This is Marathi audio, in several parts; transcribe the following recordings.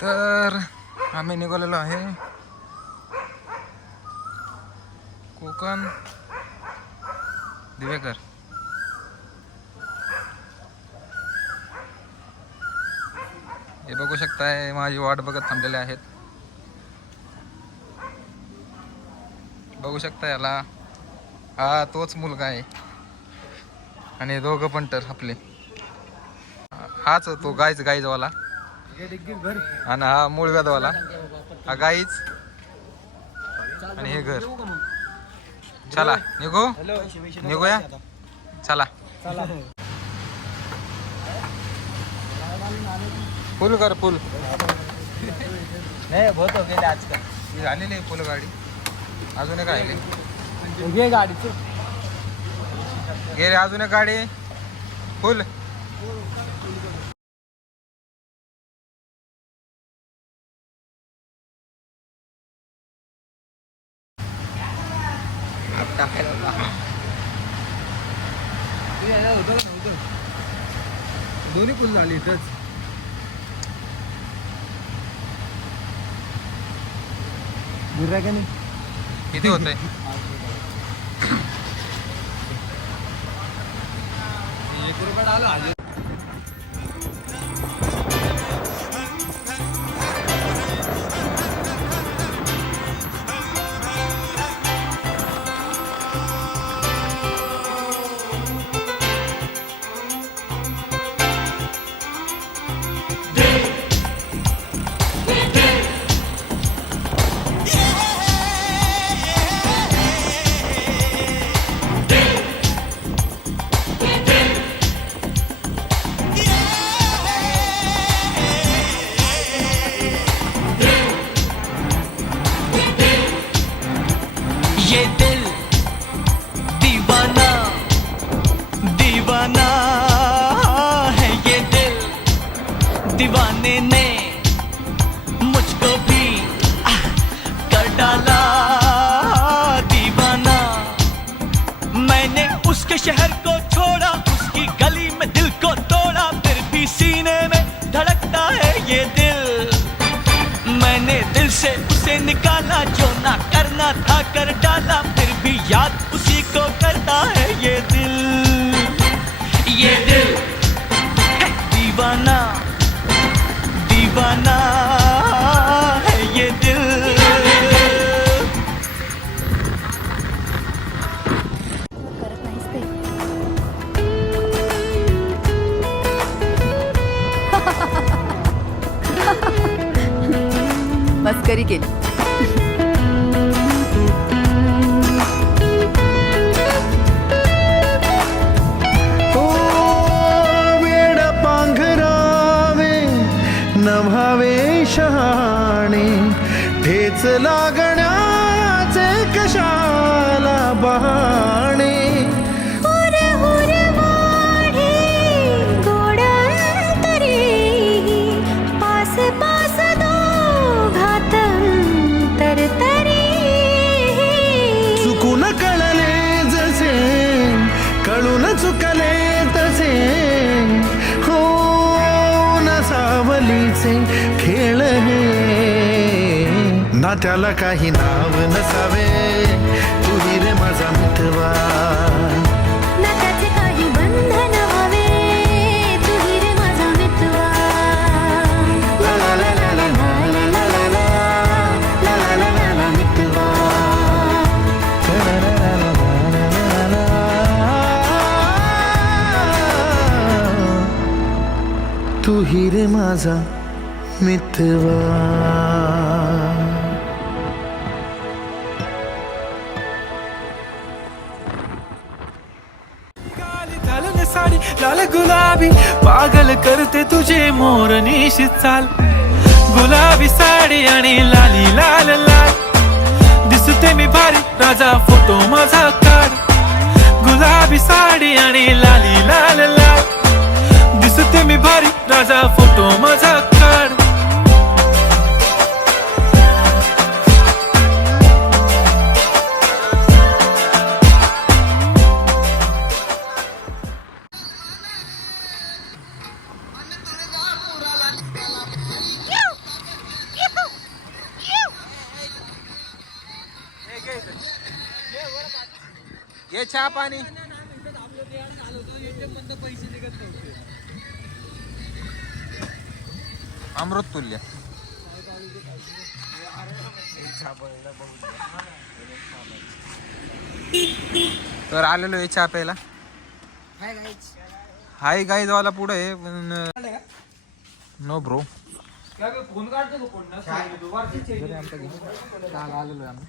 तर आम्ही निघालेलो आहे कोकण दिवेकर. हे बघू शकताय माझी वाट बघत थांबलेले आहेत. बघू शकता याला, हा तोच मुलगा आहे आणि दोघं पण तर आपले हाच तो गाईजवाला आणि हा मूळ व्याधवाला, हा गाईच आणि हे घर. चला निघूया चला. फुल कर फुल नाही बहुत हो गेले आजकाल. झालेली फुल गाडी अजून एक राहिली. घे गाडी गे रे अजून एक गाडी फुल. दोन्ही फुल झाली इथंच. बुर्रा का नाही किती होतंय? ₹1 आलो. ये दिल दीवाना दीवाना है, ये दिल दीवाने ने मुझको भी कर डाला दीवाना. मैंने उसके शहर को छोड़ा, उसकी गली में दिल को तोड़ा, फिर भी सीने में धड़कता है ये दिल. मैंने दिल से उसे निकाला, जो ना करना था कर डाला, फिर भी याद उसी को करता है ये दिल. ये दिल है दीवाना दीवाना है ये दिल. करत नाहीस ते. मस्करी केली. वेड पांघरावे नभावे शहाणे, ठेच लागण्याचे कशाला बहाणे. चुकून कळले जसे, कळून चुकले तसे, हो न सावलीचे खेळ हे. ना त्याला काही नाव नसावे, तू रे माझा मितवा. ना त्याचे काही बंधन व्हावे, तू रे माझा मितवा. ला ला ला ला ला ला ला ला ला ला ला ला ला ला मितवा. ला ला ला ला ला ला ला ला. तू रे माझा मितवा. घालून साडी लाल गुलाबी, पागल करते तुझे मोरनीशी चाल. गुलाबी साडी आणि लाली लाल लाल, दिसते मी भारी राजा फोटो माझा काढ. गुलाबी साडी आणि लाली लाल लाल, दिसते मी भारी राजा फोटो माझा काढ. काय चहा पाणी? अमृत तुल्य. तर आलेलो आहे चहा प्यायला. हाय गाईज वाला पुढे आहे पण नो ब्रो. फोन काढतो फोन आलेलो आम्ही.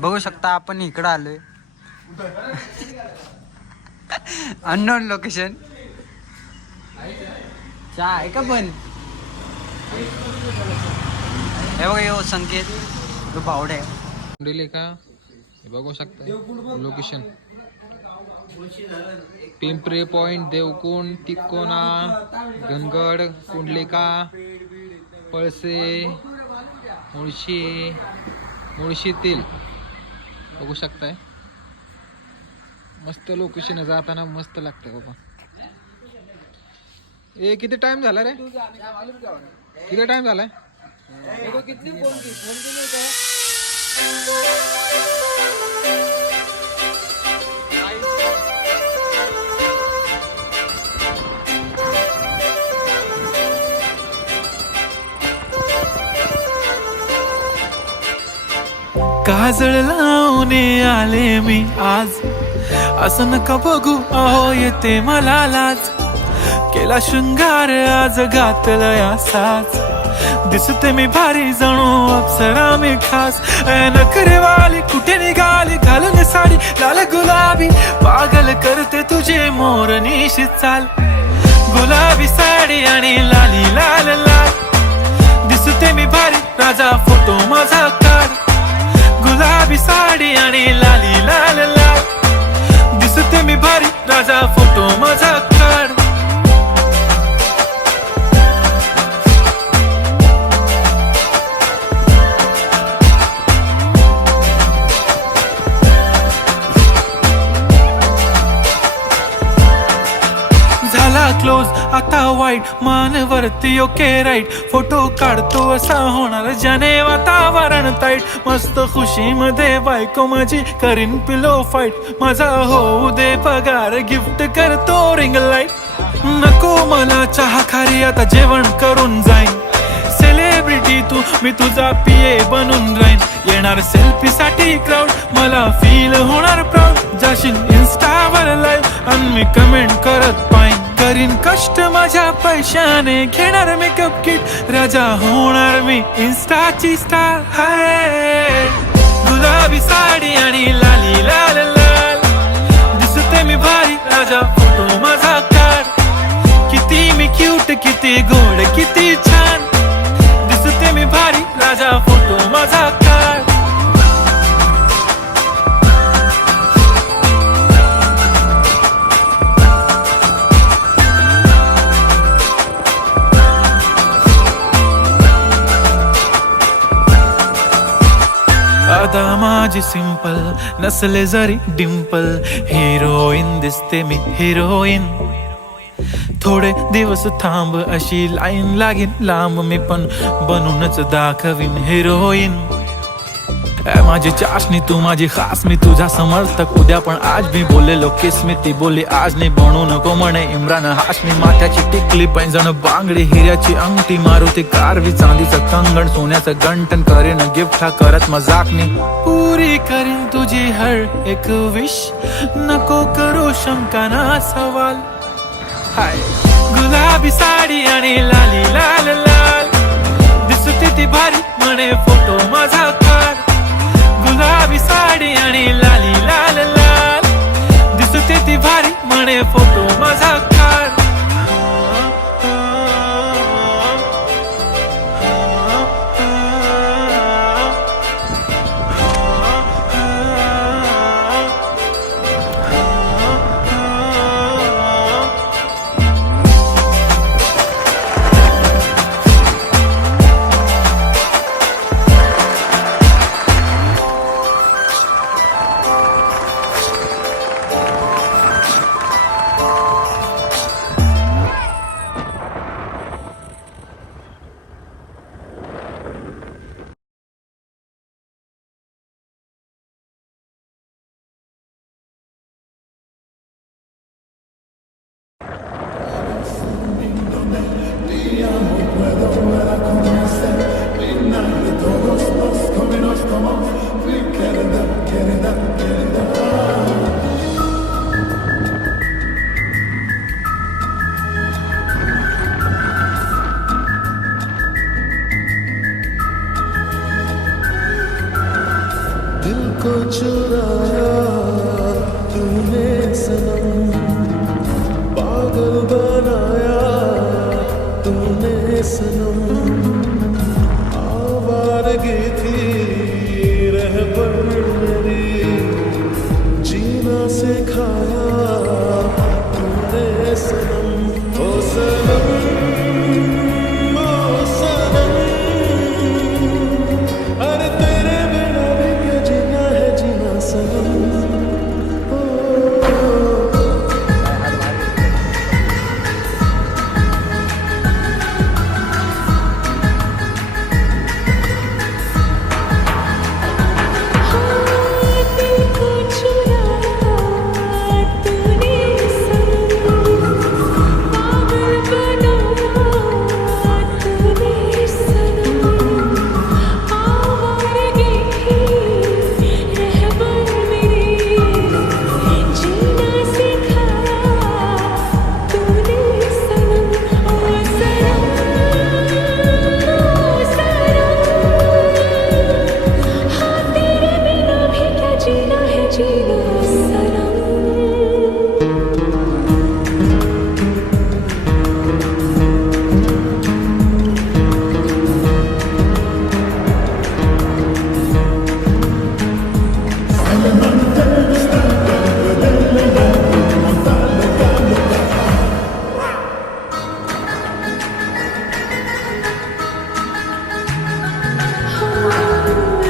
बघू शकता आपण इकडं आलोय. Unknown location. चहा आहे का पण? हे बघा यो संकेत तो बावडे दिले का हे बघू शकता. लोकेशन पिंपरी पॉइंट, देवकुंड, तिकोना, गणगड, कुंडलिका, पळसे, मुळशीतील बघू शकताय. मस्त लोकेशन आहे. जाताना मस्त लागतंय बाबा. ए किती टाइम झाला रे? किती टाइम झालाय? काजळ लावून आले मी आज, असं नका बघू अहो येते मला लाज. केला शृंगार आज घातला साज, दिसते मी भारी जणू अप्सरा मी खास. नखरेवाली कुठे निघाली घालून साडी लाल गुलाबी, पागल करते तुझे मोरनीशी चाल. गुलाबी साडी आणि लाली लाल लाल, दिसते मी भारी राजा फोटो माझा काढ. गुलाबी साडी आणि लाली लाल लाल, दिसते मी भारी राजा फोटो माझा काढ. झाला क्लोज आता वाईट, मानवरती ओके राईट. फोटो काढतो असा होणार ज्याने वातावरण ताईट. मस्त खुशी मध्ये बायको माझी करीन पिलो फाईट. माझा होऊ दे पगार गिफ्ट करतो रिंग लाईट. नको मला चहा खारी आता जेवण करून जाईन. सेलिब्रिटी तू मी तुझा पिये बनून राहीन. येणार सेल्फी साठी क्राऊड मला फील होणार प्राऊड. जाशील इन्स्टावर लाईव्ह आणि मी कमेंट करत पाईन. करीन कष्ट माझ्या पैशाने घेणार मेकअप किट. राजा होणार मी इन्स्टाची स्टार. हाय गुलाबी साडी आणि लाली लाल लाल, दिसते मी भारी राजा फोटो माझा काढ. किती मी क्यूट किती गोड किती छान, दिसते मी भारी राजा फोटो माझा काढ. अदा माझी सिंपल नसले जरी डिंपल, हिरोईन दिसते मी हिरोईन. थोडे दिवस थांब अशी लाईन लागेल लांब, मी पण बनूनच दाखवीन हिरोईन. माझी चाशनी तू माझी खास, मी तुझा समर्थक उद्या पण आज मी बोलेलो किस मी. ती बोली आज नाही बनू नको म्हणे इम्रान हाशमी. माथ्याची टिकली पैंजण बांगडी हिऱ्याची अंगठी, मारुती कारवी चांदीचं कंगण सोन्याचं गंटन. करेन गिफ्ट हा करत मजाकनी, पुरी करीन तुझी हर एक विश. नको करू शंका ना सवाल. हाय गुलाबी साडी आणि लाली लाल लाल, दिसते ती भारी म्हणे फोटो माझा काढ. गुलाबी साडी आणि लाली लाल लाल, दिसते ती भारी म्हणे फोटो माझा काढ. दिल को चुराया तूने सनम, पागल बनाया तूने सनम, आवारगी थी रहबर मेरी, जीना सिखाया तूने सनम, ओ सनम ओ सनम, अरे तेरे बिना भी क्या जीना है जीना सनम। दिल को चुराया तूने सनम, पागल बनाया तूने सनम, आवारगी थी रहबर मेरी, जीना सिखाया तूने सनम, ओ सनम ओ सनम, हाँ तेरे बिना भी क्या जीना है जीना सनम।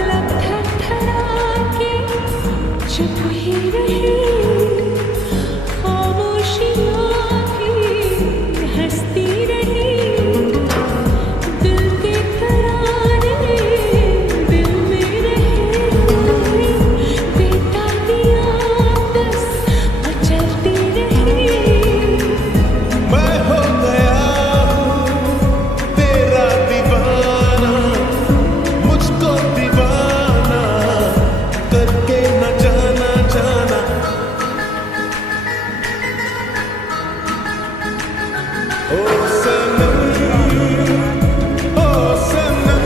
लब थरथराके चुप ही रहे, खामोशियाँ भी हंसती रही, दिल के तराने दिल में रहे, देता दिया बस मचलती रही। मैं हो गया हूँ तेरा दीवाना, मुझको दीवाना करके न जाना जाना, ओ सनम ओ सनम,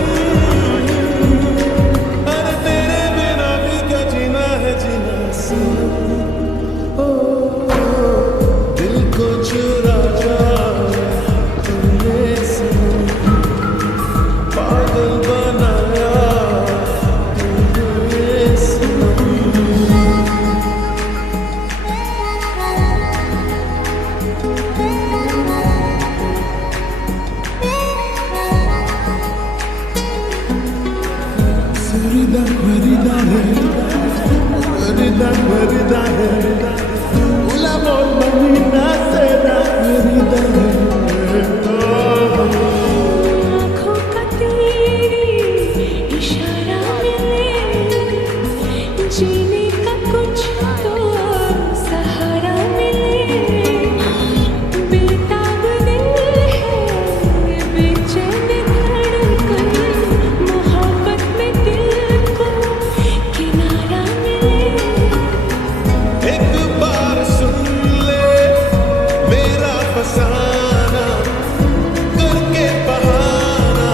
अरे तेरे बिना भी क्या जीना है जीना सनम, ओ दिल को चुराया तूने सनम, पागल बनाया तूने Sanam. Verida, verida, verida, verida, verida, un amor mamina será verida, आँखों का तेरी इशारा मिले, जीने का कुछ तो सहारा मिले, बेताब दिल है बेचैन धड़कन, मोहब्बत में दिल को किनारा मिले। एक बार सुन ले मेरा फसाना, करके बहाना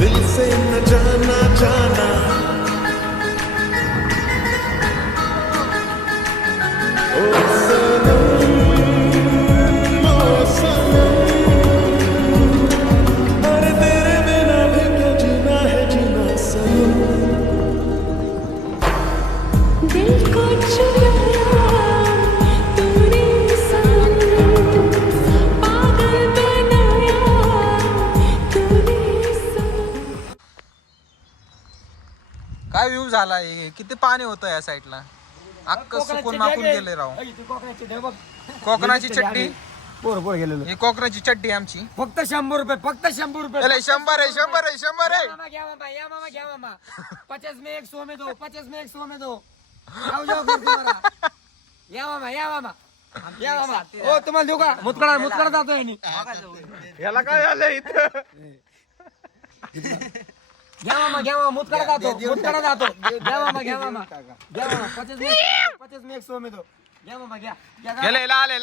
दिल से न जाना जाना, ओ सनम ओ सनम, अरे तेरे बिना भी क्या जीना है जीना सनम। दिल को चुराया तूने सनम, पागल बनाया तूने सनम। काय व्ह्यू झाला हे, किती पाणी होतं या साईडला, अक्क सुकून माकून गेले राव. कोकणाची चड्डी, पोर गेलेलो ही कोकणाची चड्डी आमची. फक्त 100 रुपये, फक्त 100 रुपये. चला, 100 आहे, 100 आहे, 100 आहे. मामा घ्या मामा, या मामा घ्या मामा. 50 में 100 में दो, 50 में 100 में दो. जाओ जाओ फिर तुम्हारा. या मामा या मामा हो तुम्हाला देऊ का मुतकडा जातो यांनी याला काय झालं इथं घ्या मामा मुतकडा जातो घ्या मामा 50 में 100 में दो घ्या मामा घ्या गेले लाले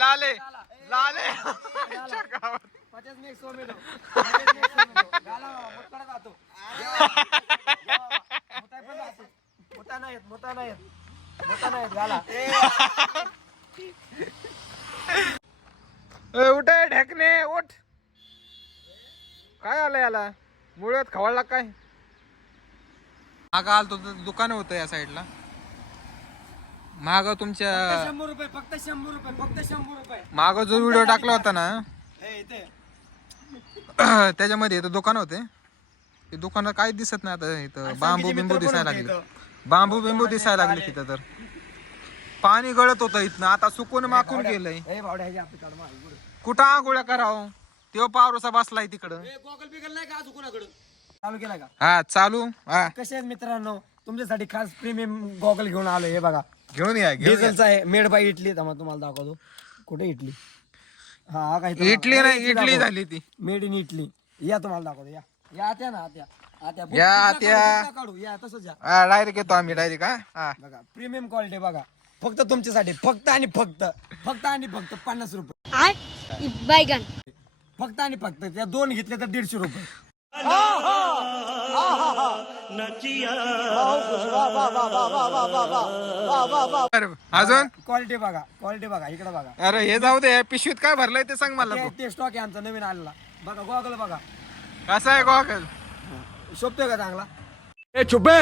50 में 100 में दो 50 में 100 में दो गाला मामा मुतकडा जातो मोता नाही गाला उठ ढेकणे उठ काय आलं याला मुळ्यात खवळला काय माग आलतो दुकान होतं या साईडला माग तुमच्या 100 रुपये फक्त 100 रुपये माग जो व्हिडिओ टाकला होता ना हे इथे त्याच्यामध्ये इथं दुकान होते ते दुकानात काही दिसत नाही आता इथं बांबू बिंबू दिसायला लागले बांबू बिंबू दिसायला लागले तिथं तर पाणी गळत होतं इथनं आता सुकून माकून गेलंय ए भावड्या ह्याच्या आपली काढ माग कुठं आंघोळ्या करावं तेव्हा पावरोसा बसलाय तिकडं गॉगल बिगल नाही का अजून कोणाकडे चालू केला का हा चालू हा कसे आहेत मित्रांनो तुमच्यासाठी खास प्रीमियम गॉगल घेऊन आलो हे बघा घेऊन या डिझेलचा आहे मेड बाय इटली तुम्हाला दाखवतो कुठे इटली हा काही इटली नाही इडली झाली ती मेड इन इटली या तुम्हाला दाखवतो या आत्या ना आत्या या आत्या. काढू या तसंच या हा डायरेक्ट येतो आम्ही डायरेक्ट हा बघा प्रीमियम क्वालिटी बघा फक्त तुमच्यासाठी फक्त 50 रुपये बैगन फक्त आणि फक्त त्या दोन घेतले तर 150 रुपये अजून क्वालिटी बघा इकडे बघा अरे हे जाऊ दे पिशवीत काय भरलंय ते सांग मला तू ते स्टॉक आहे आमचा नवीन आलेला बघा गॉगल बघा कसा आहे गॉगल शोभतोय का चांगला ए चुपे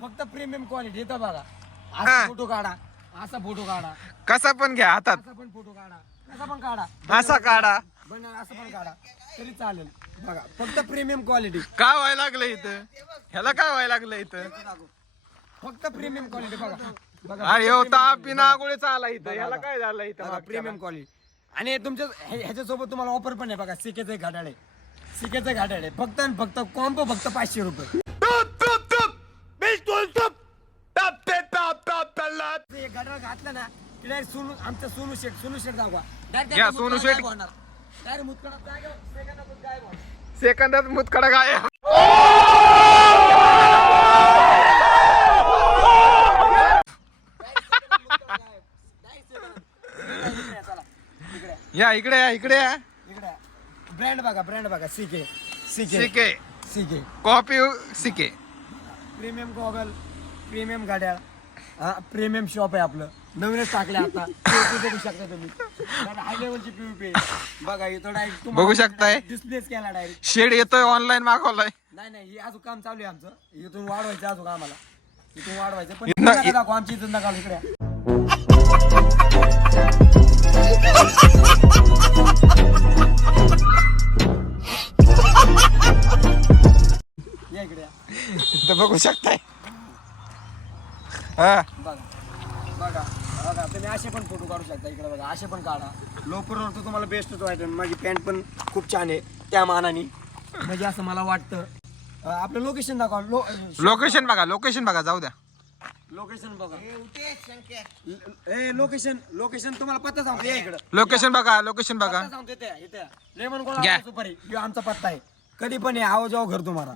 फक्त प्रीमियम क्वालिटी इथं बघा हा. असा फोटो काढा कसा पण घ्या हातात असा पण फोटो काढा कसा पण काढा असा काढा पण असं पण काढा तरी चालेल बघा फक्त प्रीमियम क्वालिटी काय व्हायला लागलं इथं ह्याला काय व्हायला लागलं इथं फक्त प्रीमियम क्वालिटी बघा अरे हो ताप बिना गोळीचा आला इथं ह्याला काय झालं इथं प्रीमियम क्वालिटी आणि तुमच्या ह्याच्यासोबत तुम्हाला ऑफर पण आहे बघा सिकेचे घाटाळे फक्त आणि फक्त कॉम्बो फक्त 500 रुपये हे घड्याळ घातलं ना की डायरेक्ट आमच्या सोनू शेठ दाखवा या, सोनू शेठ. डायरेक्ट मुतकडा सेकंदातच गायब होणार. सेकंदात मुतखडा काय या इकडे या ब्रँड बघा सीके सिके कॉपी सिके प्रीमियम गॉगल प्रीमियम गाड्या प्रीमियम शॉप आहे आपलं नवीनच टाकले आता बघू शकता तुम्ही हाय लेवलची पीयूपी बघा इथं डायरेक्ट बघू शकताय. डिस्प्लेच केला डायरेक्ट शेड येतोय ऑनलाईन मागवलाय नाही हे अजून काम चालू आहे आमचं इथून वाढवायचं अजून आम्हाला इथून वाढवायचं पण इथनं- नका दाखवू, आमची इथून नका इकडे या. या इकडे या. तर बघू शकताय हा बघा तुम्ही असे पण फोटो काढू शकता इकडे बघा असे पण काढा लोकरवर तर तुम्हाला बेस्टच वाटेल माझी पॅन्ट पण खूप छान आहे त्या मानाने म्हणजे असं मला वाटतं आपलं लोकेशन दाखवा लोकेशन बघा जाऊ द्या लोकेशन बघा लोकेशन तुम्हाला पत्ता सांगतो या इकडं लोकेशन बघा पत्ता सांगतो इथे लेमन घ्या. गोळा सुपारी ह्यो आमचा पत्ता आहे कधी पण या आहो जाओ घर तुम्हाला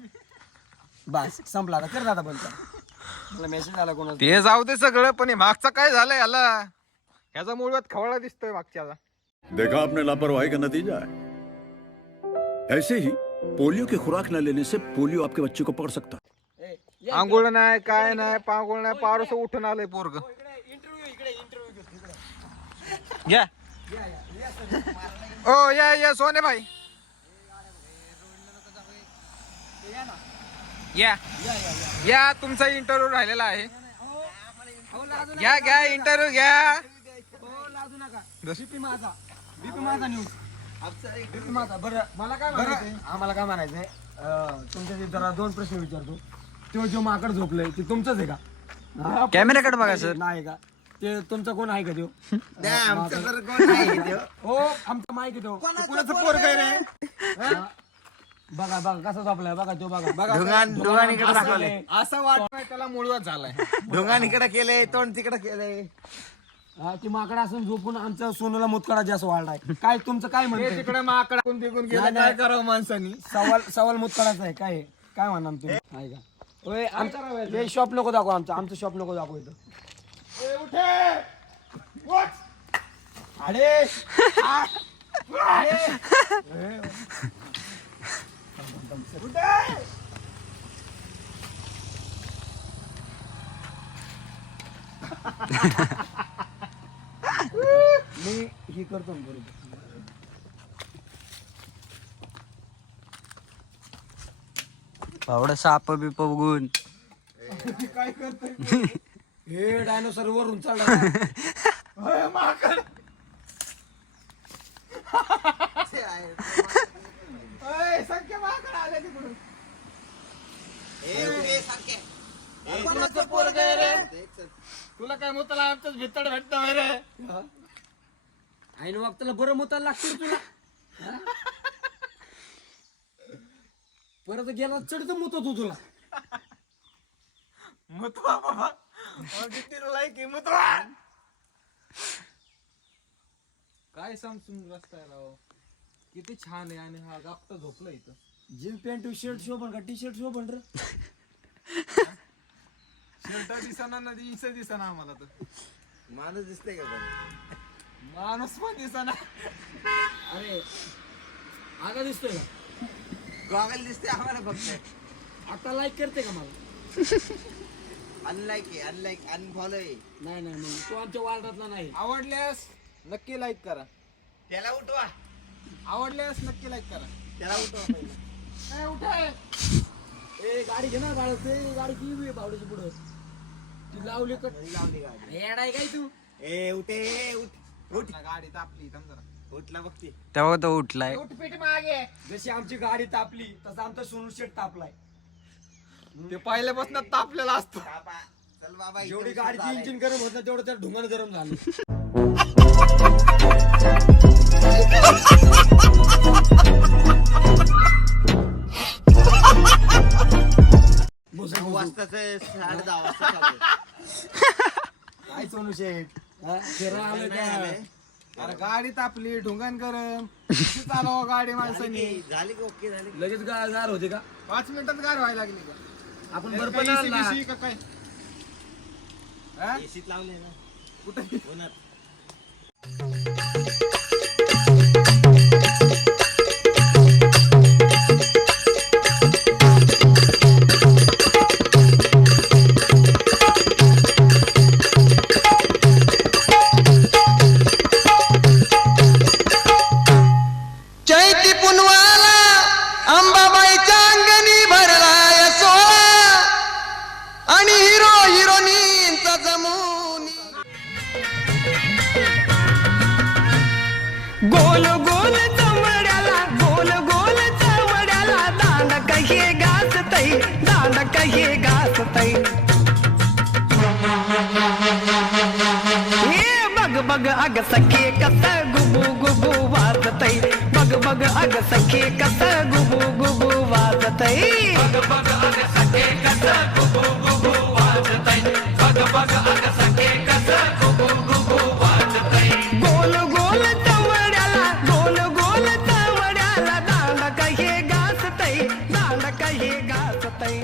बस संपला आता कर दादा बोलता मला मेसेज आला कोणाचा ते जाऊ दे सगळं पण हे मागचा काय झालं याला ह्याचा मुळव्यात खवळा दिसतोय मागच्याला देखा आपने लापरवाही का नतीजा है ऐसे ही पोलियो की खुराक न लेने से पोलियो आपके बच्चे को पकड़ सकता है ए, आंघोळ नाही काय नाही पांघोळ नाही पारस उठून आलंय पोरग इंटरव्ह्यू घ्या ओ या सोने भाई या तुमचा इंटरव्ह्यू राहिलेला आहे घ्या इंटरव्ह्यू घ्या लाजू नका बीपी माझा न्यूज बीपी माझा बरं मला काय म्हणायचंय आम्हाला काय म्हणायचंय तुमच्या जरा 2 प्रश्न विचारतो तो जो माकड झोपलंय ते तुमचंच आहे का कॅमेऱ्याकडे बघा सर नाही का ते तुमचा कोण आहे का तो हो आमचा माईक आहे तो कोणाचं पोरग आहे रे हा? बघा कसा झोपलाय बघा तो बघा ढोंगानीकडे दाखवलंय. असं वाटतंय त्याला मुळव्यात झालाय ढोंगान इकडे केले तोंड तिकडे केले ती माकडा असून झोपून आमच्या सोनूला मुतकडा जास्त वाढलाय. काय तुमचं काय म्हणतं तिकडे माकडा कोण तिकून गेला, नाही, काय नाही. करावं माणसानी. सवाल मुतकडाचा आहे. काय काय म्हणणार तुम्ही? आहे का ओय, आमचं शॉप नको दाखव. आमचं शॉप नको दाखव इथं. अरे मी हे करतो ना बरोबर. एवढं साप बिप बघून काय करतोय हे डायनोसर वरून चढला. तुला काय मुतला आमच्याच भितड भेटत रे. आईन वागताला बरं मुताला लागतं तुला. परत गेला चढत मुत तू तुला. मुतवा बाबा, लायकी मुतवा. काय समजून रस्ता आहे राव, किती छान आहे. आणि हा गापटा झोपला इथं. जीन्स पॅन्ट शर्ट शोभन का टी शर्ट शोभन रे. शर्ट दिसना ना, जीन्स दिसना आम्हाला तर. माणूस दिसतंय का माणूस पण दिसना. अरे आगा दिसतोय का? गॉगल दिसते आम्हाला फक्त. आता लाईक करते का मला? अनलाईक आहे, अनलाईक अनफॉलो आहे. नाही नाही नाही, तो आमच्या वार्डातला नाही. आवडल्यास नक्की लाईक करा. त्याला उठवा, आवडल्यास नक्की लाईक करा. त्याला उठवा पहिला. ए, उठाय. ए गाडी घे ना गाडी. ते गाडी किती बावड्याची पुढं ती लावली कट. लावली गाडी. येडाय काय तू? ए उठे उठ उठ. गाडी तापली थांब जरा. उठला बघते. तेव्हा तो उठलाय. उठ पीठ मागे. जशी आमची गाडी तापली तसं आमचा सोनू शेट तापलाय. ते पहिल्यापासून तापलेला असतो. बाबा चल बाबा, जेवढी गाडीची इंजिन गरम होत नाही तेवढं त्या ढुंगान गरम झालं. वाजताच 10:30 वाजता चालू. काय सोनू शेट फिरा आलं काय? अरे गाडी तापली, ढुंगण गरम. कशी चालवा गाडी माणसानी. झाली का? ओके झाली. लगेच गार होते का? 5 मिनिटात गार व्हायला लागली का? आपण बर्फ बर्फ आणला. का काय? हा? एसीत लावले ना कुठे? उन्हात. चैती पुनवाला अंबाबाईच्या अंगणी भरलाय सोळा आणि हिरो हिरोनींचा जमुनी. गोल गोल चमड्याला, गोल गोल चमड्याला दांड कहे गाजतई, दांड कहे गाजतई. हे बग बग अग सखे कस गुबू गुबू वाजतई, बग बग अग सखे कस गुबू गुबू वाजतई. बग बग अग सखे कस गुबू गुबू वाजतई, बग बग अग सखे कस गुबू गुबू वाजतई. गोल गोल चमड्याला, गोल गोल चमड्याला दांड कहे गाजतई, दांड कहे गाजतई.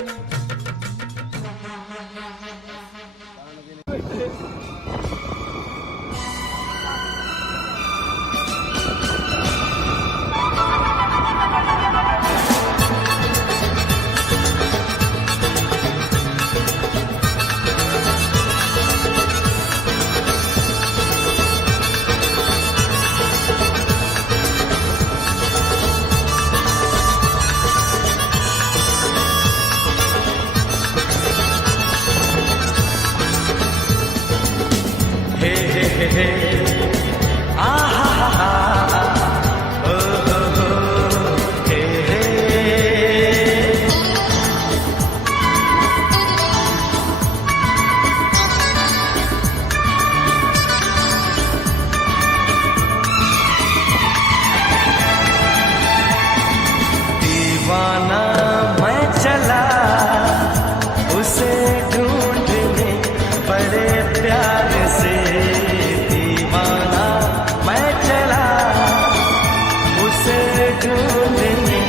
ढूंढने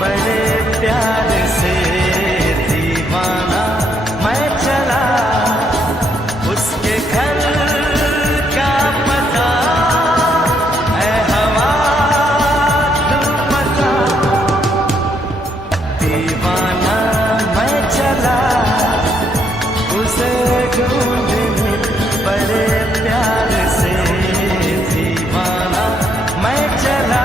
बड़े प्यार से दीवाना मैं चला उसके घर का पता है हवा तू पता दीवाना मैं चला उसे ढूंढने बड़े प्यार से दीवाना मैं चला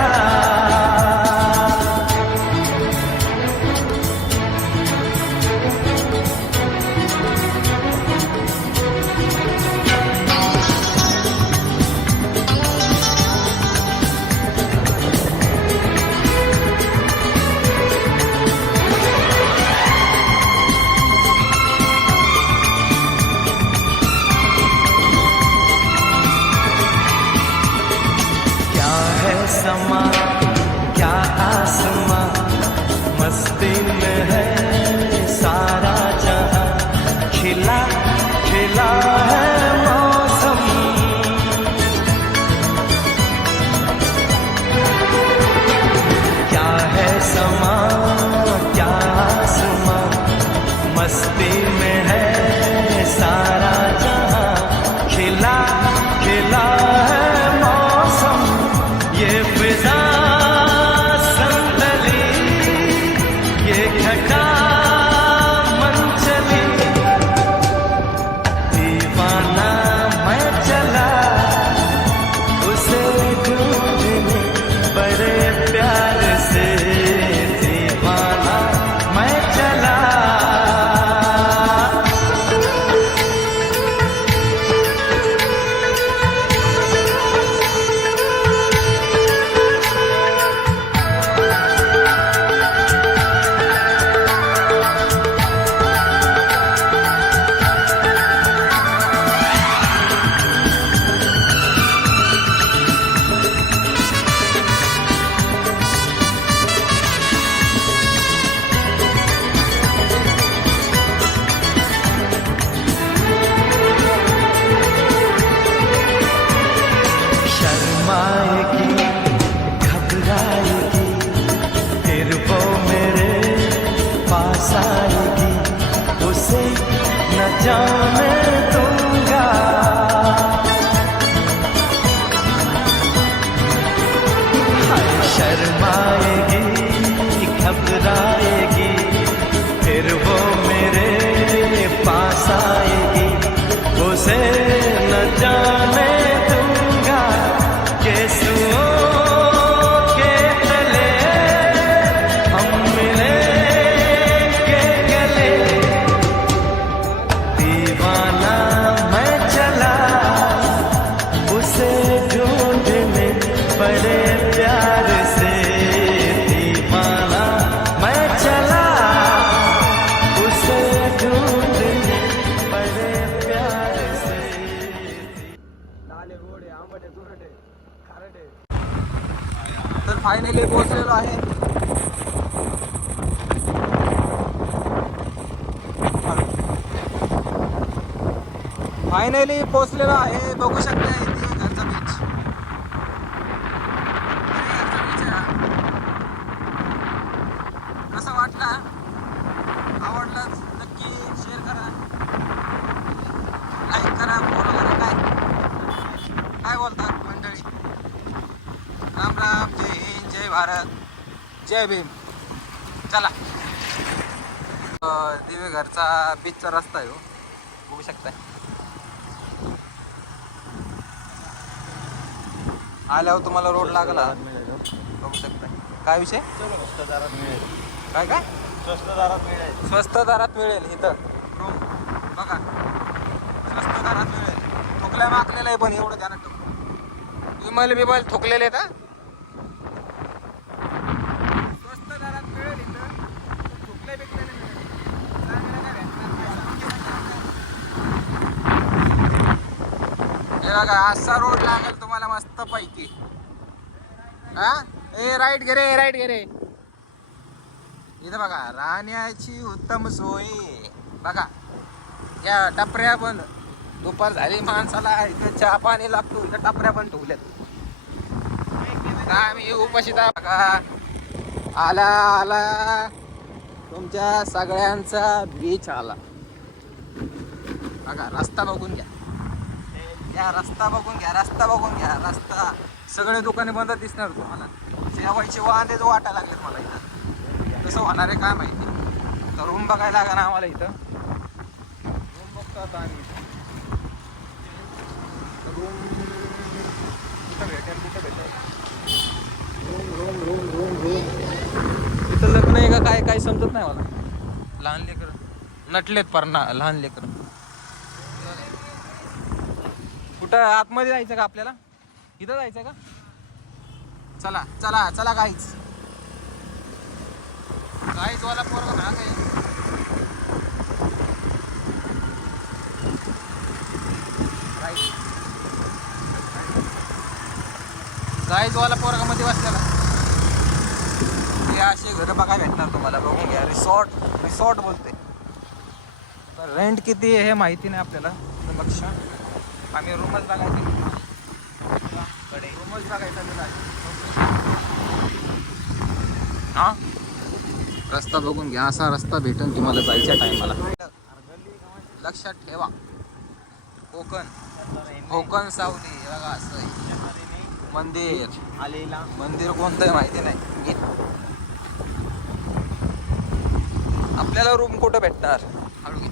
क्या है समा क्या आसमां मस्ती में है सारा जहां खिला खिला है मौसम क्या है समा क्या आसमां मस्ती में है सारा जहां खिला खिला है मौसम ये फिजा संदली ये घटा मंचली दीवाना मैं चला उसे ढूंढने बड़े प्यार से दीवाना मैं चला शर्माएगी घबराएगी फिर वो मेरे पास आएगी उसे न जाने दूंगा हाय शर्माएगी घबराएगी फिर वो मेरे पास आएगी उसे न जाने दूंगा केसुओं के तले हम मिलेंगे गले दीवाना मैं चला उसे ढूंढने बड़े प्यार से दीवाना मैं चला उसे ढूंढने बड़े प्यार से तर फायनली पोहोचलेलो आहे फायनली पोहोचलेलो आहे बघू शकता इथे घरचा बीच कसा वाटला आवडला नक्की शेअर करा लाईक करा फॉलो करा काय बोलतात मंडळी राम राम जय हिंद जय भारत जय भीम चला दिवे घरचा बीचचा रस्ता आहे हो बघू शकताय आल्यावर तुम्हाला रोड लागला बघू शकताय काय विषय काय काय स्वस्त दरात मिळेल इथं रूम बघा स्वस्त दरात मिळेल ठोकल्या मागलेला आहे पण एवढं ध्यानात ठेवा विमल बिमल ठोकलेले का स्वस्त दरात मिळेल इथं ठोकले बिकलेले हे बघा असा रोड लागेल तुम्हाला मस्त पैकी हा ए राईट घे रे इथं बघा राहण्याची उत्तम सोय बघा या टपऱ्या पण दुपार झाली माणसाला इथं चहा पाणी लागतो इथं टपऱ्या पण ठेवल्यात आम्ही उपाशी बघा आला आला तुमच्या सगळ्यांचा बीच आला. बघा रस्ता बघून घ्या, रस्ता बघून घ्या, रस्ता बघून घ्या. रस्ता सगळे दुकाने बंद दिसणार तुम्हाला. जेवायचे वांदे जो वाटायला लागलेत मला इथं. कसं होणार आहे काय माहिती. तर रूम बघायला लागा ना आम्हाला इथं. रूम बघतो आता आम्ही रूम कुठं भेटेल, कुठं भेटेल. रूम इथं लग्न आहे का काय काय समजत नाही मला. लहान लेकर नटलेत पर ना, लहान लेकर. कुठं आतमध्ये जायचं का आपल्याला, इथं जायचं का. चला चला चला गाईच वाला पोरगा ना काय. गाईज वाला पोरगा मध्ये बसलेला. हे असे घर बघा भेटणार तुम्हाला. बघून घ्या. रिसॉर्ट बोलते. तर रेंट किती आहे हे माहिती नाही आपल्याला. तर लक्ष आम्ही रूमच बघायचे. रूमच बघायचा. हा रस्ता बघून घ्या. असा रस्ता भेटून तुम्हाला जायच्या टायमाला. लक्षात ठेवा कोकण सावली बघा असं आहे. मंदिर कोणतं आहे माहिती नाही. आपल्याला रूम कुठं भेटणार. हळू घे.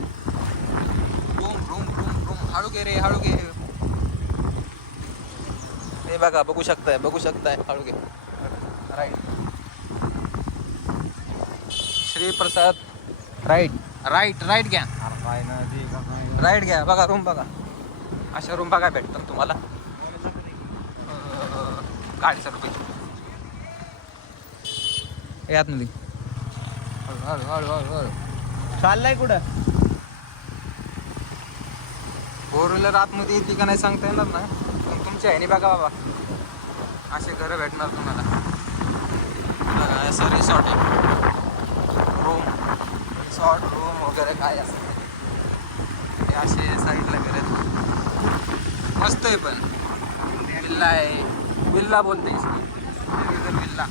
रूम हळू घे रे, हळू घे. हे बघा बघू शकताय हळू घे. राईट श्रीप्रसाद. राईट घ्या. राईट घ्या. बघा रूम बघा. अशा रूम बघा भेटतात तुम्हाला. गाडीचा रुपये यात मध्ये. हळू चाललाय कुठं. 4 व्हीलर आतमध्ये येते का नाही सांगता येणार ना. पण तुमच्या ह्याने बघा बाबा. असे घरं भेटणार तुम्हाला. बघा असं रिसॉर्ट आहे. रूम वगैरे काय असं हे असे साईडला घर आहेत. मस्त आहे. पण विल्ला आहे. विल्ला बोलते विल्ला.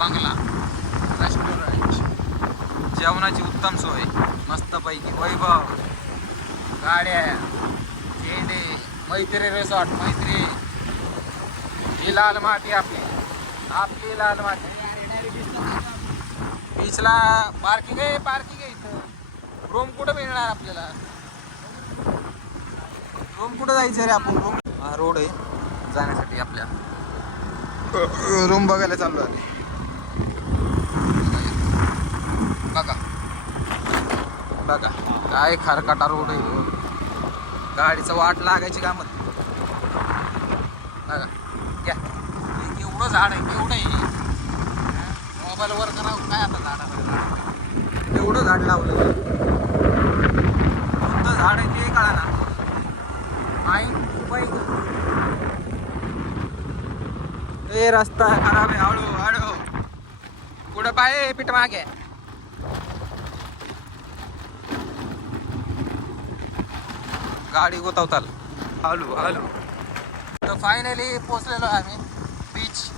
बंगला रेस्टॉरंट. जेवणाची उत्तम सोय मस्तपैकी. वैभव गाड्या झेंडे. मैत्री रिसॉर्ट. मैत्री ही लाल माती आपली लाल माती. बीचला पार्किंग आहे इथं. रूम कुठं मिळणार आपल्याला. रूम कुठं जायचं रे आपण. रूम हा रोड आहे जाण्यासाठी. आपल्या रूम बघायला चाललो आहे. बघा काय खारकाटा रोड आहे. गाडीचं वाट लागायची कामत. बघा घ्या. एवढं झाड आहे. केवढं आहे. मोबाईल वर करा काय आता झाडामध्ये. एवढं झाड लावलं. कोणतं झाड आहे ते कळा ना. ए रस्ता खराब आहे. हळू पुढं पाय पीठ मागे. गाडी गोतावताल. हळू तर फायनली पोचलेलो आहे आम्ही. बीच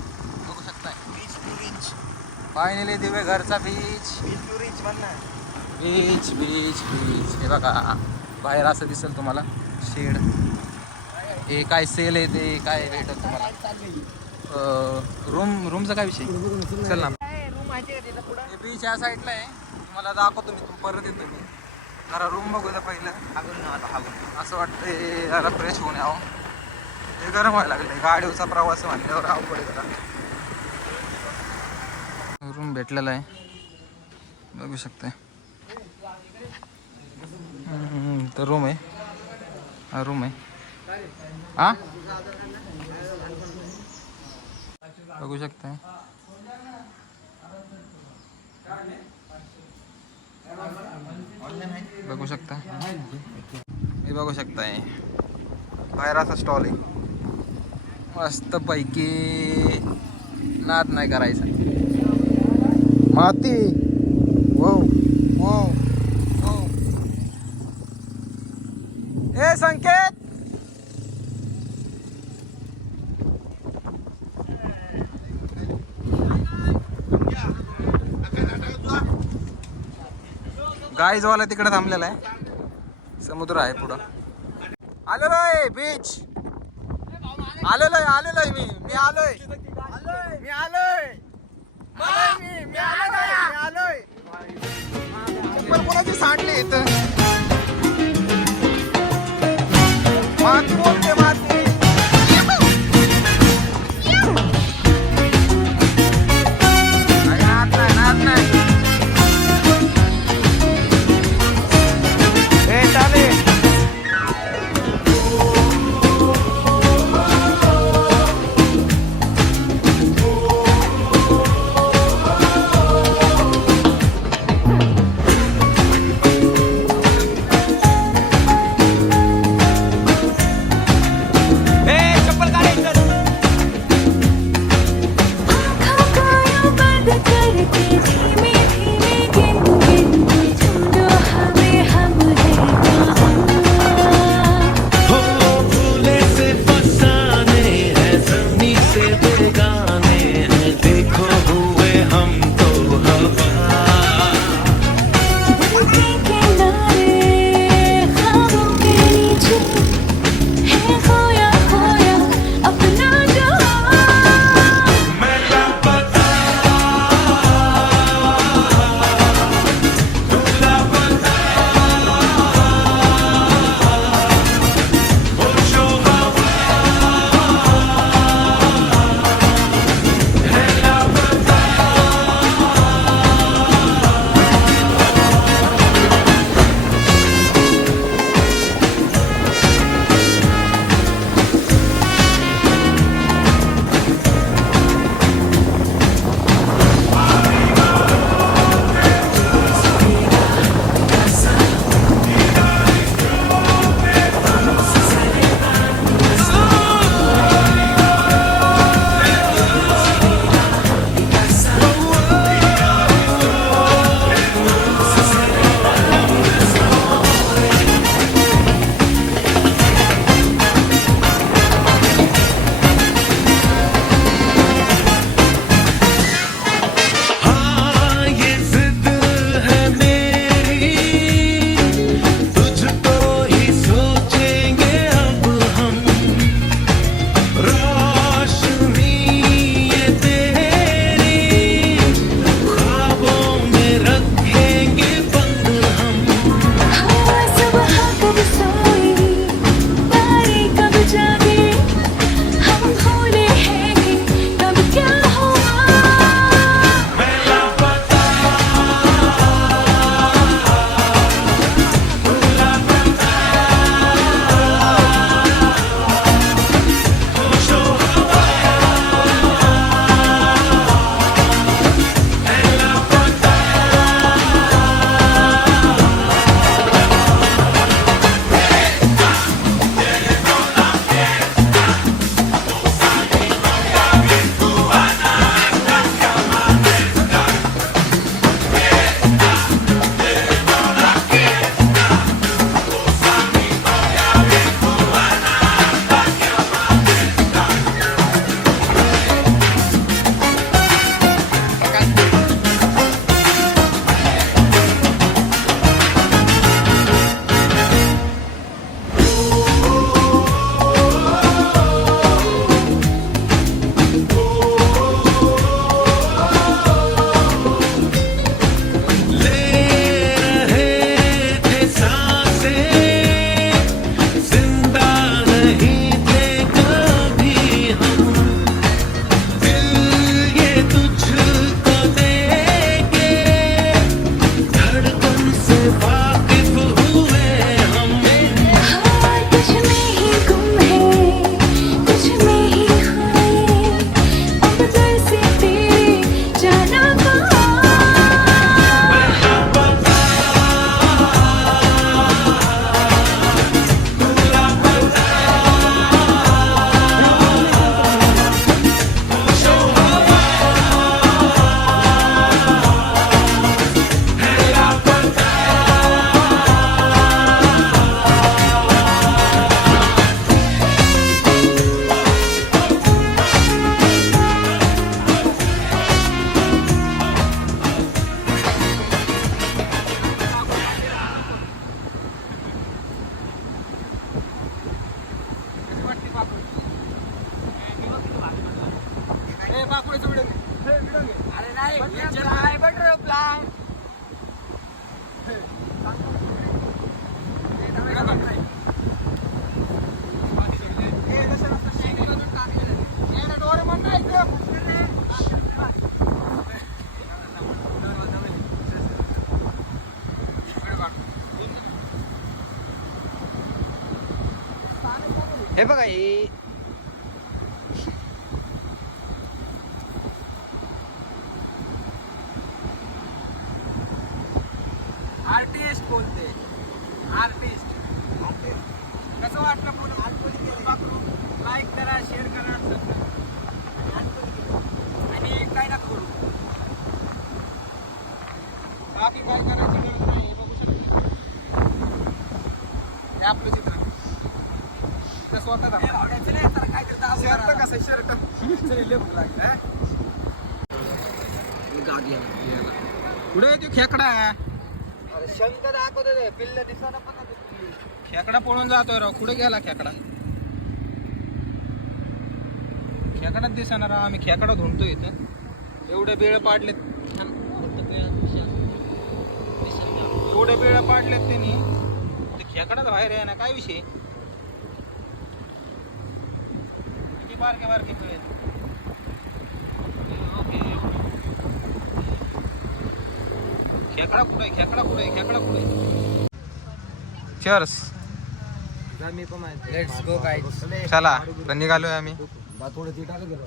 बघू शकताय. फायनली दिवे घरचा बीच. बीच हे बघा. बाहेर असं दिसेल तुम्हाला शेड. हे काय सेल आहे ते काय भेटत तुम्हाला. रूमचा काय विषय. चल ना. हे बीच या साईडला आहे. तुम्हाला दाखवतो मी. परत येतो मी. जरा रूम बघू द्या पहिलं. असं वाटतं जरा फ्रेश होऊन यावं. हे गरम व्हायला लागलं. गाडीचा प्रवास म्हणल्यावर अवघड आहे जरा. रूम भेटलेला आहे बघू शकताय. तर रूम आहे. हा रूम आहे. हा बघू शकताय. हे बघू शकताय. बाहेर असा स्टॉल आहे मस्त पैकी. नाद नाही करायचा. माती. वो ए संकेत. गाईजवाला तिकडे थांबलेला आहे. समुद्र आहे पुढं. आलेलो आहे बीच. आलेलोय मी आलोय. चप्पल कोणाची सांडली इथं. माती बोलते माती. नाद नाही. चालेल. अरे नाही आहे बटर प्लान हे बघा हे आर्टिस्ट बोलते आर्टिस्ट कसं वाटलं लाईक करा शेअर करा आणि काय नका करू बाकी काय करायची गरज नाही हे बघू शकता हे आपलं चित्र ते स्वतः काय करता शर्ट कसं शर्ट लेफ्ट लागला पुढे येतो खेकडा शंख दाखवतो ते पिल्ल दिसताना पण खेकडा पळून जातोय राव कुठे गेला खेकडा खेकडाच दिसणार राव आम्ही खेकडा धुंडतो इथं एवढे बेळ पाडलेत एवढे बेळ पाडलेत त्यांनी ते खेकडाच बाहेर आहे ना काय विषय किती बारके बारके बेळ खेकडा कुठे खेकडा कुठे खेकडा कुठे चर्स मी पण लेट्स गो गाईज चला तर निघालोय आम्ही थोडं ती टाकत गेलो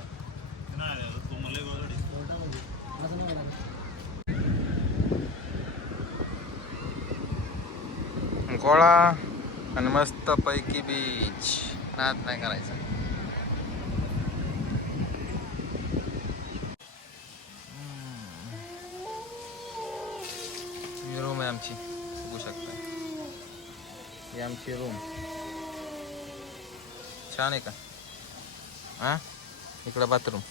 गोळा आणि मस्त पैकी बीच नाद नाही करायचा ही रूम आहे आमची बघू शकता ही आमची रूम छान आहे का हा इकडं बाथरूम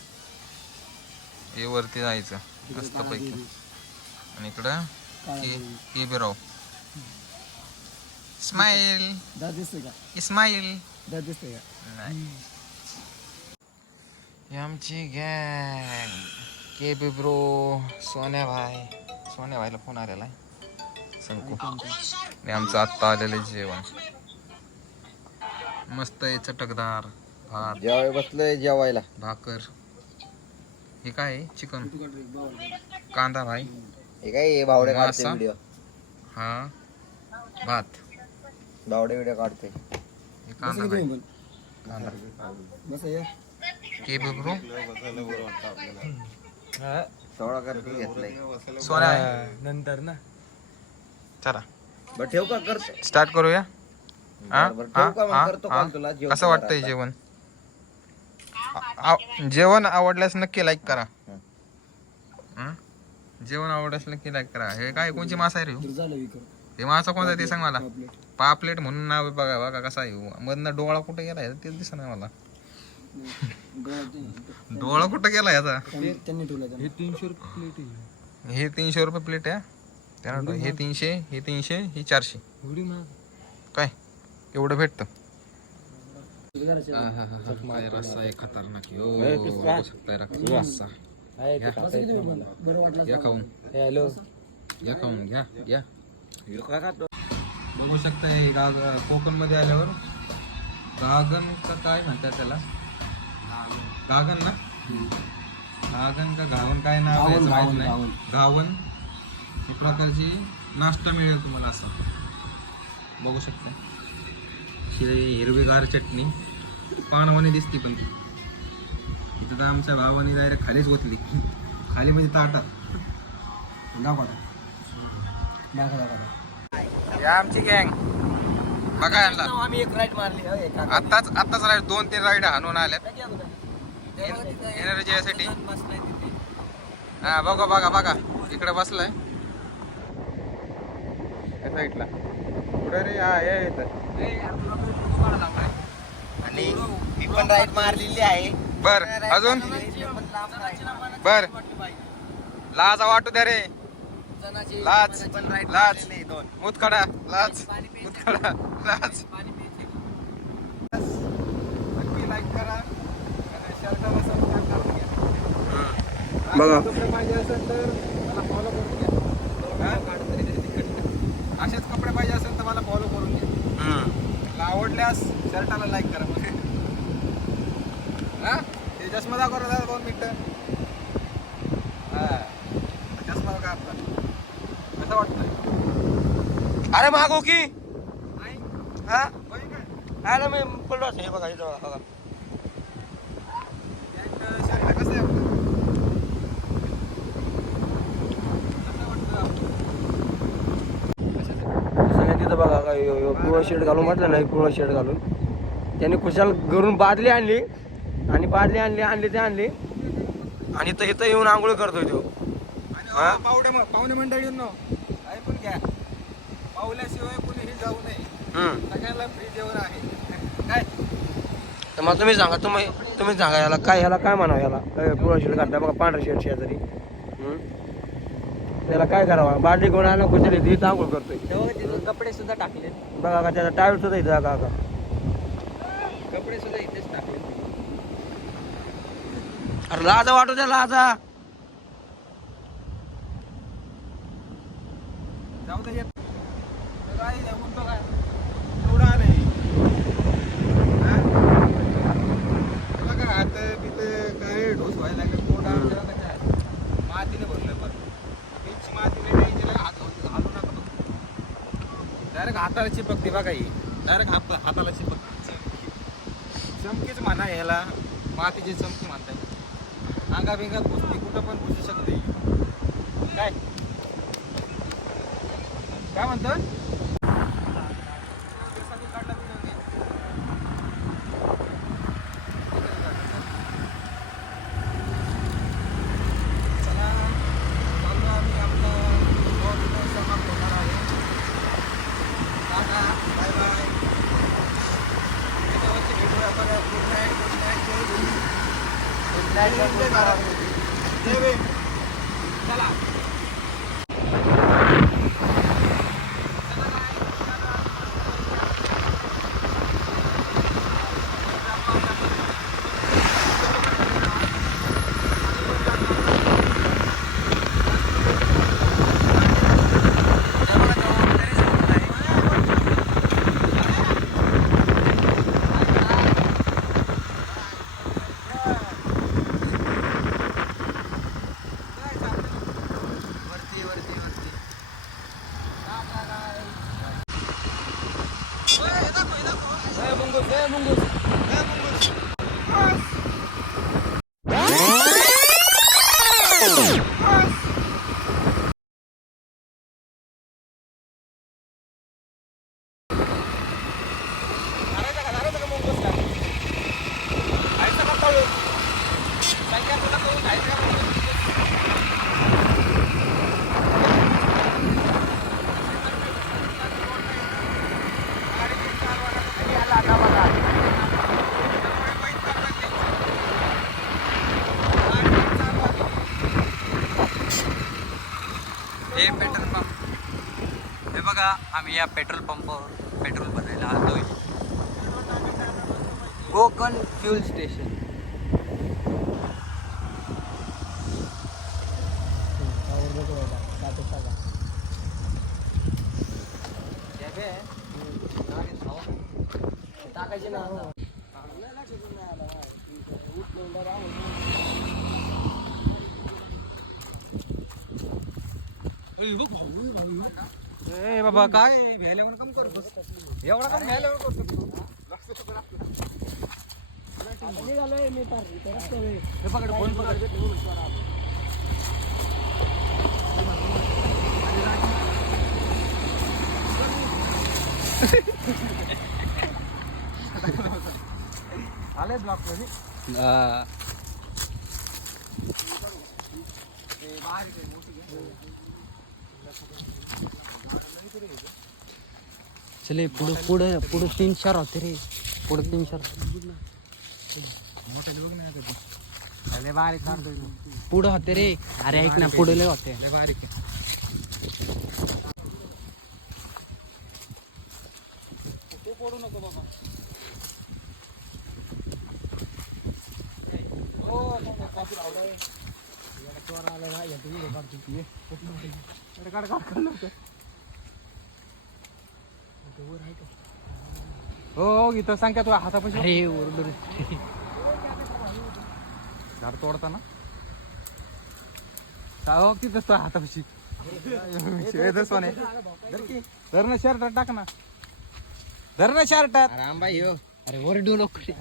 हे वरती जायचं मस्त पैकी आणि इकडं की बिराव स्माइल दाद दिसतोय का स्माइल दाद दिसतोय का नाही ही आमची गँग के बी ब्रो सोन्या भाईला फोन आलेला आहे संकू आणि आमचं आत्ता आलेलं जेवण मस्त आहे चटकदार भात जेवाय बसलोय जेवायला भाकर हे काय आहे? चिकन कांदा भाई हे काय भावडे काढते मासा? व्हिडिओ हा भात भावडे व्हिडिओ काढते हे कांदा भाई कांदा बस या के बी ब्रो सोळा करते घेतलाय सोन्या आहे. नंतर ना चला बरं ठेव का करते स्टार्ट करूया हा? बरं, ठेवू का? मग हा? करतो हा? call तुला. जेवतो कसं वाटतंय जरा जेवण जेवण आवडल्यास नक्की लाईक करा हं? जेवण आवडल्यास नक्की लाईक करा हे काय कोणची मासा आहे रे ह्यो? झालं विकर हे मासा कोणता आहे ते सांग मला पापलेट म्हणून नाव आहे बघा बघा कसा आहे मधनं डोळा कुठे गेलाय तेच दिसत नाही मला डोळा कुठं गेला याचा त्यांनी ठेवलं हे 300 रुपये प्लेट आहे हे 300 रुपये प्लेट आहे त्यानंतर हे 300 हे 300 ही 400 काय एवढं भेटतं काय रस्सा आहे खतरनाक रस्सा बरं वाटलं या खाऊन हॅलो या खाऊन घ्या घ्या बघू शकता हे कोकण मध्ये आल्यावर गागन का काय म्हणतात त्याला गागन ना गागन का घावन काय नाव आहे याचं माहित नाही घावन ही प्रकारची नाश्ता मिळेल तुम्हाला असं बघू शकता हिरवीगार चटणी पानवाने दिसती पण ती इथं तर आमच्या भावाने डायरेक्ट खालीच ओतली खाली म्हणजे ताटात या आमची गँग बघा यांना आम्ही एक राईट मारली आत्ताच राईड 2-3 राईड हाणून आल्यात एनर्जी यासाठी हा बघा इकडे बसलाय साईडला पुढे रे हा आणि मी पण राईट मारलेली आहे बर अजून बर लाज वाटू द्या रे लाज लाज मुतखडा लाज मुतखडा लाज नक्की लाईक करा आणि शेअर करा सबस्क्राईब करून घ्या बघा. कपडे पाहिजे असेल तर मला फॉलो करून घ्या. असेच कपडे पाहिजे असेल तर मला फॉलो करून घ्या. मला आवडल्यास शर्टाला लाईक करा. हा ते चष्मा दाखवा दादा 2 मिनिटं. हा चष्मा का आपला कसं वाटतंय? अरे मागो की नाही हा होय काय? अरे मी पडलो हे बघा इथं बघा. पॅन्ट शर्ट कसं आहे आपलं? कसं वाटतं आपलं? सगळ्या तिथं बघा काय पिवळा शर्ट घालून म्हटलं नाही पिवळा शर्ट घालून त्याने खुशाल घरून बादली आणली आणि बादली आणली आणि इथं येऊन आंघोळ करतोय तो. आणि पाहुणे मंडळी ऐकून घ्या. पाहुल्याशिवाय कोणीही जाऊ नये. सगळ्यांना फ्री जेवण आहे. काय तर मग तुम्ही सांगा तुम्ही सांगा याला काय म्हणावं याला पिवळा शर्ट घालता बघा पांढरा शर्ट शेजारी त्याला काय करावं बादली घेऊन आणलं खुशाल इथं आंघोळ करतोय. कपडे सुद्धा टाकले. बघा का त्याचा टायर सुद्धा इथं का कपडे सुद्धा इथेच टाकले. अरे लाजा वाटू द्या लाजा. जाऊ दे येत काय म्हणतो काय एवढं आलंय. हा? बघा हात बित काय ढोस व्हायला लागले. पोट मातीने भरलं पण बीच मातीने टेन्शन हात घालू नका. डायरेक्ट हाताला चिपकते बघा ही. डायरेक्ट हाताला चिपकते. चमकीच म्हणा ह्याला मातीची चमकी म्हणताय. अंगा बिंगात घुसते कुठं पण घुसू शकते. काय म्हणतो? चला चाललो आम्ही आपलं ब्लॉग इथं समाप्त होणार आहे. टाटा बाय बाय. त्याच्यावरती भेटूया बघा. गुड नाईट जय भीम. जय भारत. जय भीम. चला हे पेट्रोल पंप. हे बघा आम्ही या पेट्रोल पंपावर पेट्रोल भरायला आलोय. Konkan fuel station. टाकायचे ना ए बाबा काय भ्याल्यावर काम करतो एवढा काम भ्याल्यावर करतो. हे पकड फोन पकड. आले ब्लॉक मध्ये चले पुढे 3-4 होते रे. पुढे 3-4 पुढे होते रे. अरे ऐक ना पुढे लय होते. पडू नको बाबा. हो इथं सांग तू हातापाशी अरे ओरडून झाड तोडताना हो तिथंच तो हातापाशी सोने धर ना शर्टात टाक ना धर ना शर्टात अरे ओरडू नको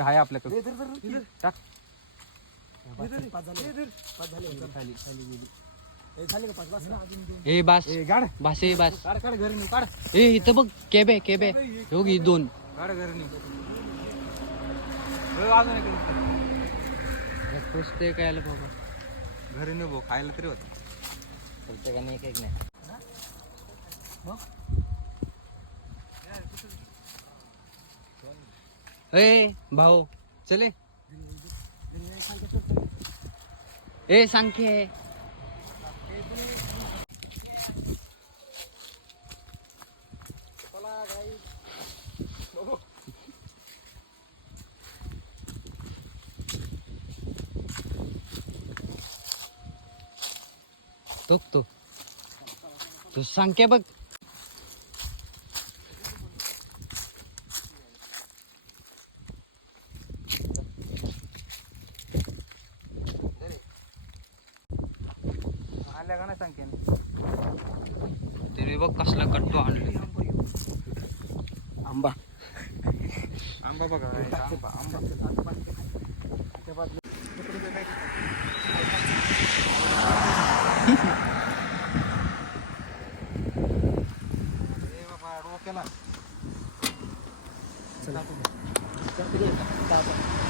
हाय आपल्याकडे टाक ए बास गाड बास ए बास काढ काढ घरी नेऊ काढ ए इथं बघ कॅब आहे हो गी 2 काढ घरी नेऊ अजून इकडे पुसते काय बाबा घरी नेऊ भाऊ खायला तरी होत प्रत्येकाने एक नाही ए भाऊ चले ए सांखे तो सांख्या बघ आल्या का नाही सांगेन ते बघ कसला कट्टू आणले आंबा आंबा बघा आंबा आंबा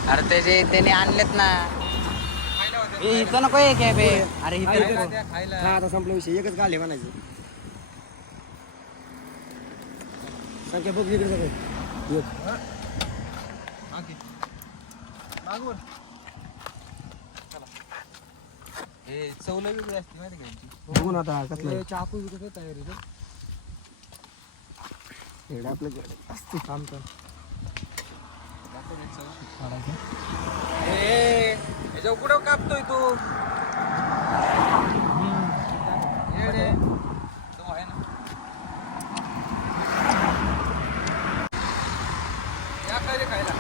अरे त्याने आणलेत ना इथं नको आहे कॅब अरे इथं नको हा आता संपला विषय एकच गाले म्हणायचं संख्या बघ इकडे सगळं हे चवला वेगळी असते माहिती का बघून आता कसलं चाकू विकत तयारी हेड आपलं असते काम कर याच्या कुठं कापतोय तू येडे तो आहे ना या काय रे खायला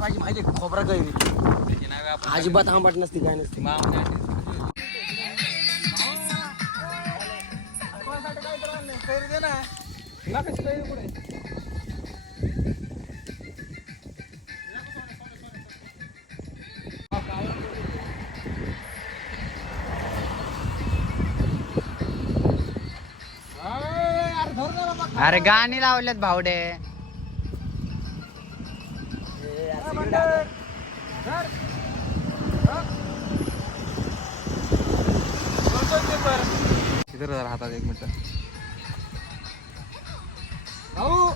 माझी माहिती खोबरा कैरी अजिबात आंबट नसते काय नसते अरे गाणी लावलेत भावडे इधर जरा हातात एक मिनिट भाऊ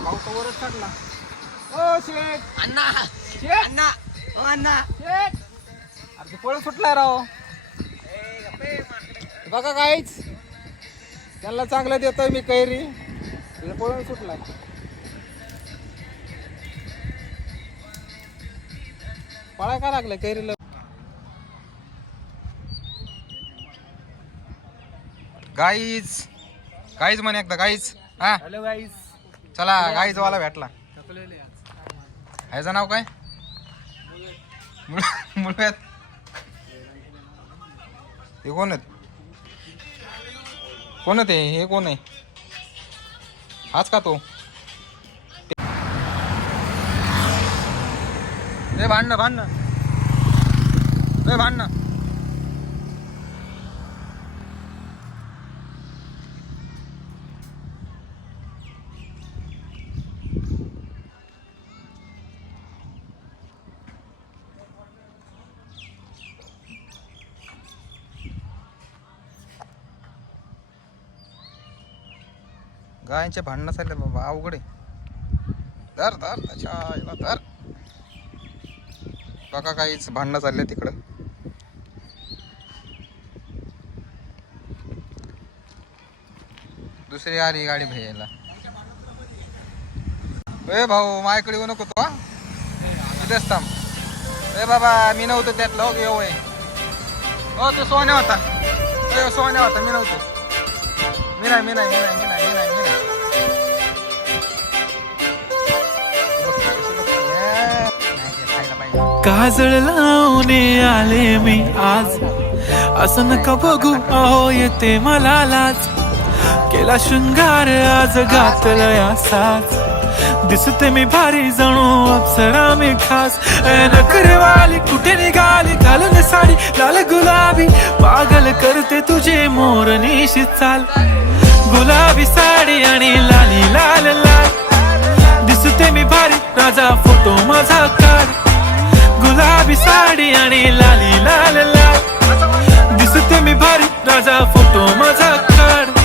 भाऊ तर वरच टाकला ओ शेठ अण्णा शेठ अण्णा ओ अण्णा शेठ अरे पळ सुटलाय राव बघा काहीच त्यांना चांगलं देतोय मी कैरी तुझं पळून सुटलाय पळाय का लागलाय कैरीला गाईज गाईज म्हणे एकदा गाईज हा हॅलो गाईस चला गाईज वाला भेटला ह्याचं नाव काय मुळव्यात हे कोण आहेत कोण आहे ते हे कोण आहे हाच का तो भांडणं भांडणं भांडणं गायांचे भांडणं चालले बाबा अवघड आहे धर धर त्याच्या धर बघा काहीच भांडणं चालले तिकडं दुसरी आली गाडी भैयाला. ए भाऊ माझ्याकडे येऊ नको तो, तिथेच थांब. ए बाबा मी नव्हतो त्यातला. हो येऊ हो तो सोन्या होता. सोन्या होता, मी नव्हतो. मी नाही. काजळ लावून आले मी आज, असं नका बघू अहो येते मला लाज. केला शृंगार आज घातला असाच, दिसते मी भारी जणू अप्सरा मी खास. नखरेवाली कुठे निघाली घालून साडी लाल गुलाबी, पागल करते तुझे मोरनीशी चाल. गुलाबी साडी आणि लाली लाल लाल, दिसते मी भारी राजा फोटो माझा काढ. गुलाबी साडी आणि लाली लाल लाल, दिसते मी भारी राजा फोटो माझा काढ.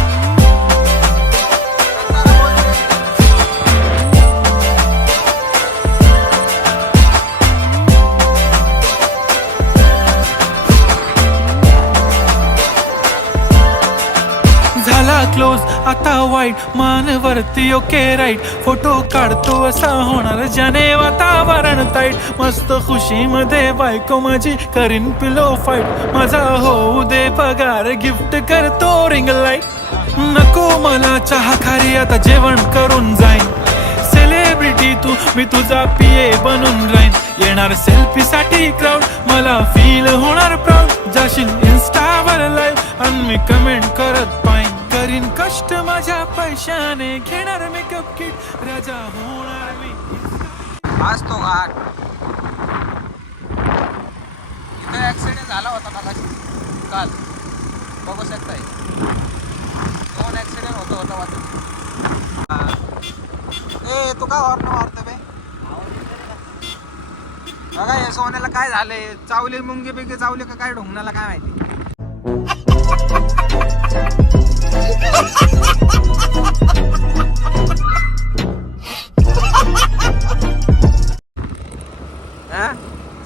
झाला क्लोज आता वाईट, मानवरती ओके राईट. फोटो काढतो असा होणार ज्याने वातावरण ताईट. मस्त खुशी मध्ये बायको माझी करीन पिलो फाईट. माझा होऊ दे पगार गिफ्ट करतो रिंग लाईट. नको मला चहा खारी आता जेवण करून जाईन. सेलिब्रिटी तू मी तुझा पिये बनून राहीन. येणार सेल्फी साठी क्राऊड मला फील होणार प्राऊड. जाशील इन्स्टावर लाईव्ह आणि मी कमेंट करत पाहिन. करीन कष्ट माझ्या पैशाने घेणार मेकअप किट राजा होणार मी. आज तो घाट इथं ऍक्सिडेंट झाला होता मला काल, बघू शकताय. 2 ऍक्सिडेंट होता वाटत. ए तू का हॉर्न मारतो बे? बघा हे सोन्याला काय झालंय, चावले मुंगे बिंगे चावले का काय ढोंगणाला काय माहिती.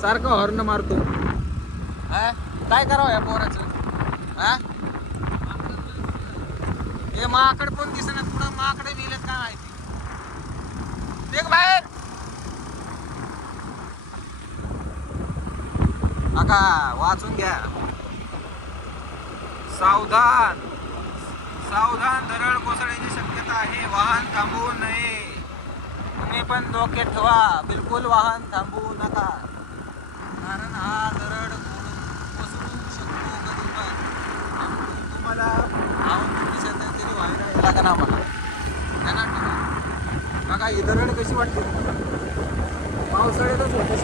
सारखं हॉर्न मारतो. काय करावं या पोराचं? हे माकड पण दिसणार, पुढं माकडे नेलेत काय माहिती. देख बाहेर काका, वाचून घ्या. सावधान सावधान, दरड कोसळण्याची शक्यता आहे. वाहन थांबवू नये. तुम्ही पण डोक्यात ठेवा, बिलकुल वाहन थांबवू नका, कारण हा दरड कोसळू शकतो कधी पण. तुम्हाला तरी व्हायला लागेल आम्हाला. बघा ही दरड कशी वाटते. पावसाळ्यातच होतं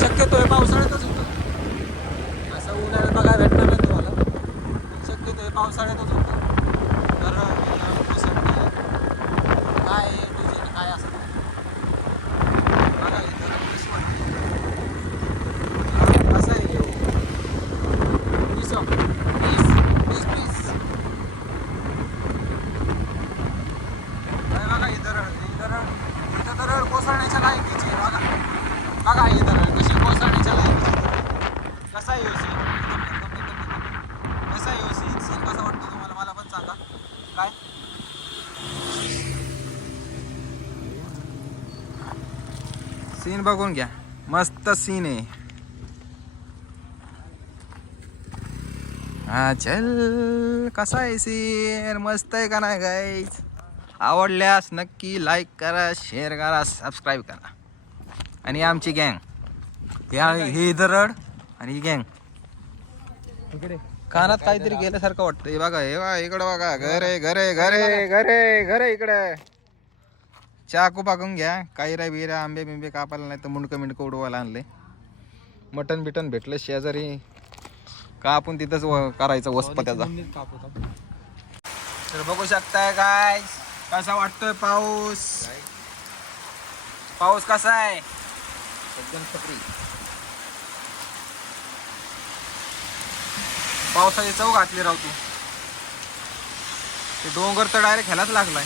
शक्यतो हे पावसाळ्यातच होतं. असं उन्हाळ्यात बघा भेटणार नाही तुम्हाला, शक्यतो हे पावसाळ्यातच होतं. तर काय डिझाईन काय असतं बघा, ही दरड कशी वाटते. असं आहे बघा ही दरड इथं दरड कोसळण्याच्या लायकीची आहे. बघा ही दरड कशी कोसळण्याच्या लायकीची. कसा आहे सीन, कसा आहे सीन कसा वाटतो तुम्हाला मला पण सांगा. काय सीन बघून घ्या, मस्त सीन आहे. हा चल, कसा आहे सीन, मस्त आहे का नाही गाईज? आवडल्यास नक्की लाईक करा, शेअर करा, सबस्क्राईब करा. आणि आमची गँग ही दरड आणि ही गँग कानात काहीतरी गेल्यासारखं वाटतं. हे बघा, हे बघा इकडं बघा, घरे घरे घरे घरे घरे इकडे. चाकू पाकून घ्या, कायरा बिरा आंबे बिंबे कापायला, नाही तर मुंडकं मिंडकं उडवायला आणले. मटन बिटन भेटलं शेजारी का आपण तिथंच करायचं वस्प त्याचा. तर बघू शकताय काय कसा वाटतोय पाऊस. पाऊस कसा आहे एकदम छत्री. पावसाची चव घातली राव तू. ते डोंगर तर डायरेक्ट ह्यालाच लागलाय.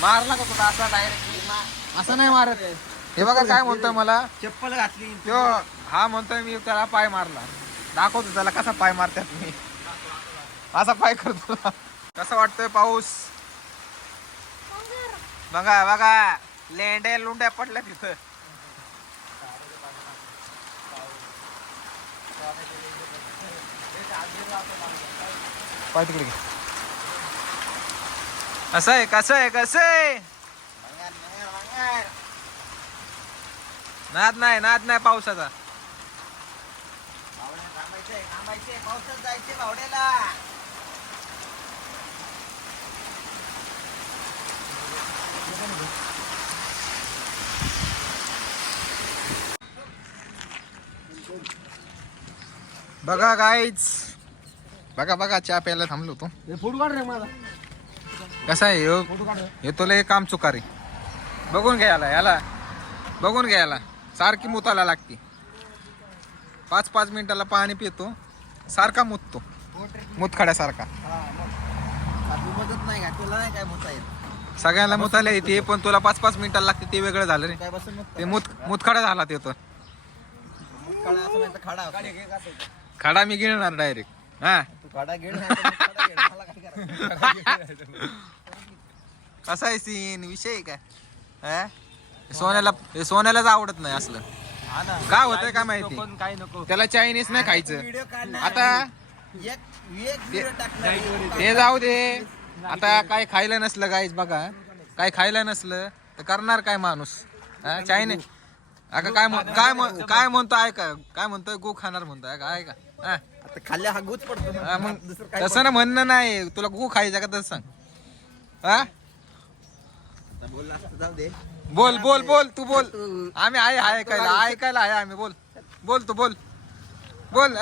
मारला का तुला असा डायरेक्ट? असं नाही मारत. हे बघा काय म्हणतोय मला, चप्पल घातली. तो हा म्हणतोय मी त्याला पाय मारला. दाखवतो त्याला कसा पाय मारतात मी. असा पाय करतो. कसं वाटतोय पाऊस? बघा बघा लेंड्या लुंड्या पडल्या तिथं. पाय तिकडे कसं आहे कसं आहे कसं आहे. नाद नाही पावसाचा. पावसात जायचे भावड्याला. बघा गाईच बघा बघा चहा प्यायला थांबलो होतो. फोटो काढ रे माझा. कसा आहे ह्यो? हे तुला एक काम चुकारी बघून घ्यायला याला बघून घ्यायला सारखी मुताला लागते. 5-5 मिनिटाला पाणी पितो सारखा मुततो मुतखड्यासारखा. मदत नाही का तुला नाही काय मुता येत. सगळ्यांना मुताला येते पण तुला 5-5 मिनिटाला लागते ते वेगळं झालं रे. काय बसून ते मुतखडा झाला ते तर. खडा असं नाही तर खडा खडा मी गिळणार डायरेक्ट. हा तू खडा घेऊन मला काय करायचं. कसा आहे सीन विषय काय हा? सोन्यालाच आवडत नाही असलं. काय होतंय काय माहिती. काय नको त्याला चायनीज नाही खायचं. व्हिडिओ काढणार आता एक व्हिडिओ टाकणार. ते जाऊ दे. आता काय खायला नसलं गाईच बघा काय खायला नसलं तर करणार काय माणूस. चायनीज अगं काय म्हणतो ऐका काय म्हणतोय गो खाणार म्हणतोय काय का. आता खाल्ल्या हा गुच पडतो ना. हा, मग दुसरं काय तसं ना म्हणणं नाही तुला गो खायचा का तसं सांग. हा पडतं. बोलला असतं जाऊ दे. बोल बोल बोल तू बोल. आम्ही आहे ऐकायला आहे आम्ही. बोल बोल तू बोल बोल.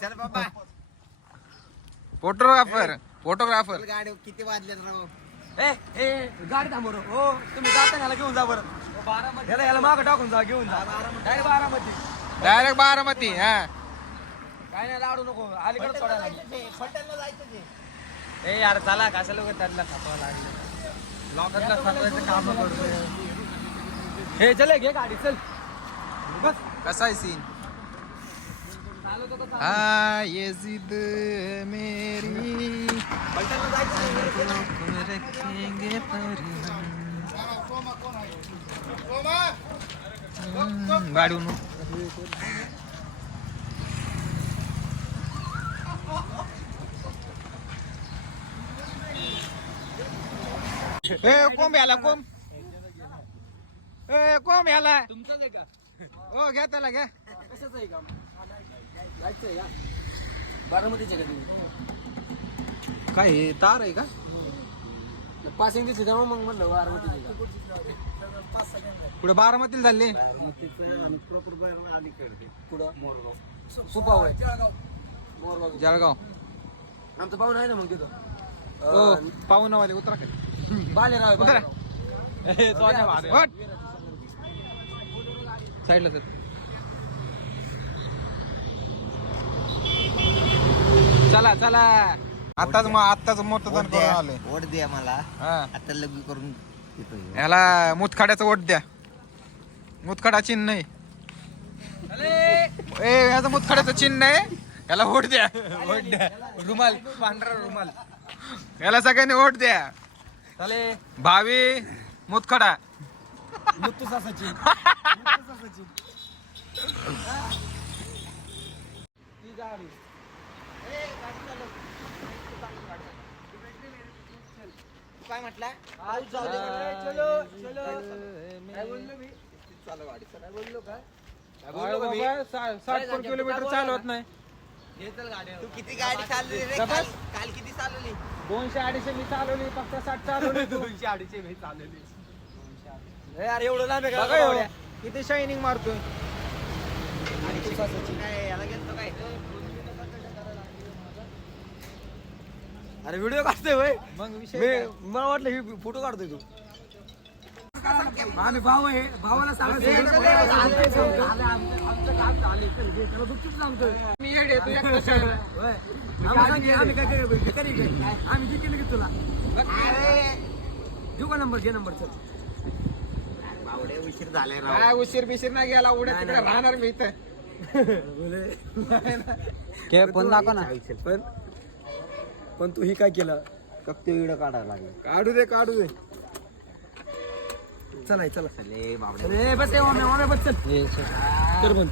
चल बाबा फोटोग्राफर गाडी किती वाजले राव. गाडी थांबव. हो तुम्ही जाता याला घेऊन जा बरं. याला मागं टाकून जा घेऊन जा. डायरेक्ट बारामती. डायरेक्ट बारामती. हा काय नाही लाडू नको अलीकडे सोडायला. फलटणला जायचं ते. ए यार चला कशाला लोक त्यांना थांबावं लागलं. लॉकरला थांबवायचं काम करतोय. हे चले घे गाडी चल बस. कसा आहे सीन. हा ये जिद मेरी फलटणला जायचं. रखेंगे पर गाडून कोंब याला कोंब कोंब याला तुमचंच आहे का? हो घ्या त्याला घ्या. कशाचं आहे काम? जायचं आहे का बारामतीचे का तुम्ही? काय हे तार आहे का. पासिंग दिसते तेव्हा मग म्हणलं बारामतीचे का? पुढे बारामतीला झाले. कुठं मोरगाव सुपाव आहे. मोरगाव जळगाव. आमचं पाहुणा आहे ना मग तिथं. हो पाहुणावाले उतरा खाली. बालेराव उतरा. हट. साईडला तर चला चला आताच मतदान करून आले. वोट द्या मला. हा आता लग्न करून येतो. याला मुतखड्याचं वोट द्या. मुतखडा चिन्ह आहे. याचं मुतखड्याचं चिन्ह आहे. याला वोट द्या. वोट द्या. रुमाल पांढरा रुमाल. याला सगळ्यांनी वोट द्या. चाले भावी मुतखडा. मुत्तू सासाची. काय म्हटलं. किलोमीटर चालवत नाही. तू किती गाडी चालवली रे काल किती चालवली. 200-250 मी चालवली फक्त 60 चालवली. 200-250 मी चालवली. यार एवढं लांब आहे बघा का? किती शायनिंग मारतोय. काय याला गेलतो काय. अरे व्हिडिओ काढतोय भाई. मग विषय मी मला वाटलं ही फोटो काढतोय तू. आम्ही भाऊ आहे. भावाला सांगायचं आमचं काम झाले त्याला दुःखीच सांगतोय. आम्ही काय आम्ही जिंकले की तुला. देऊ का नंबर. घे नंबर चल. उशीर झालाय काय उशीर बिशीर नाही गेला उड्या तिकडे राहणार मी इथं फोन दाखव ना. पण तू ही काय केलं? फक्त व्हिडिओ काढायला लागले. काढू दे चला चला बाबडे बस बस चल. हे कर बंद.